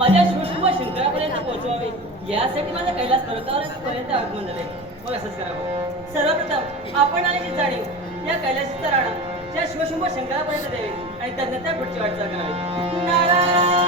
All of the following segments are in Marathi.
माझ्या शिवशुभ शंकरापर्यंत पोहोचवावी यासाठी माझा कैलास पर्वतापर्यंत आगमन झाले मग असंच करावं सर्वप्रथम आपण आल्याची जाणीव या कैलासाचा राणा त्या शिवशुभ शंकरापर्यंत द्यावी आणि त्यांना त्या पुढची वाटचाल करावी नारायण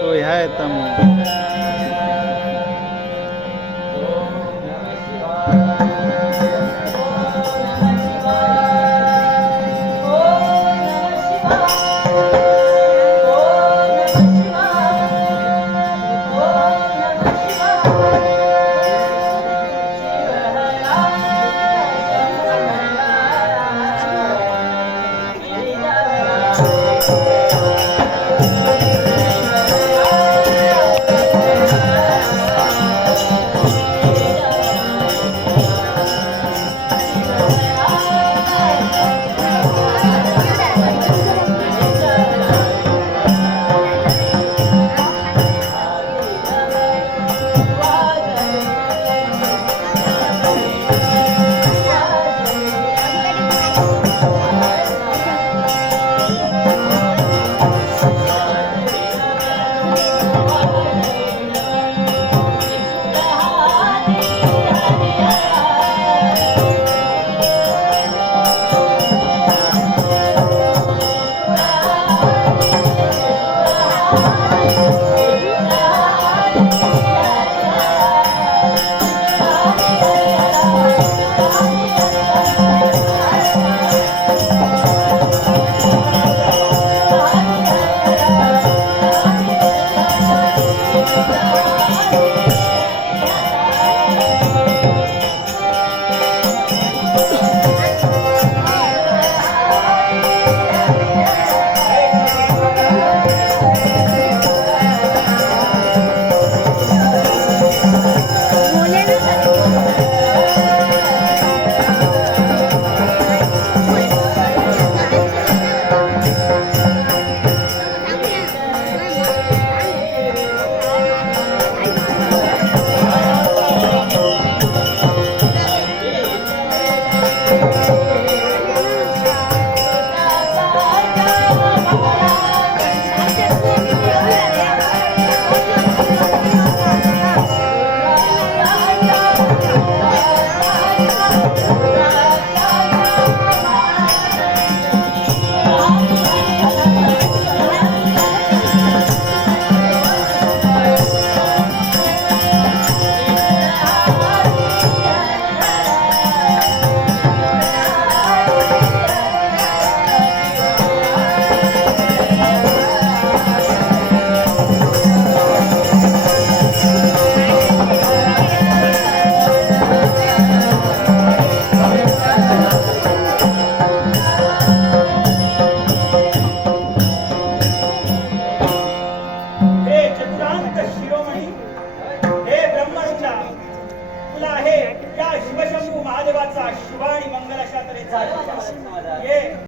तो ह्या येता आहे. या शिवशंभू महादेवाचा शुभ आणि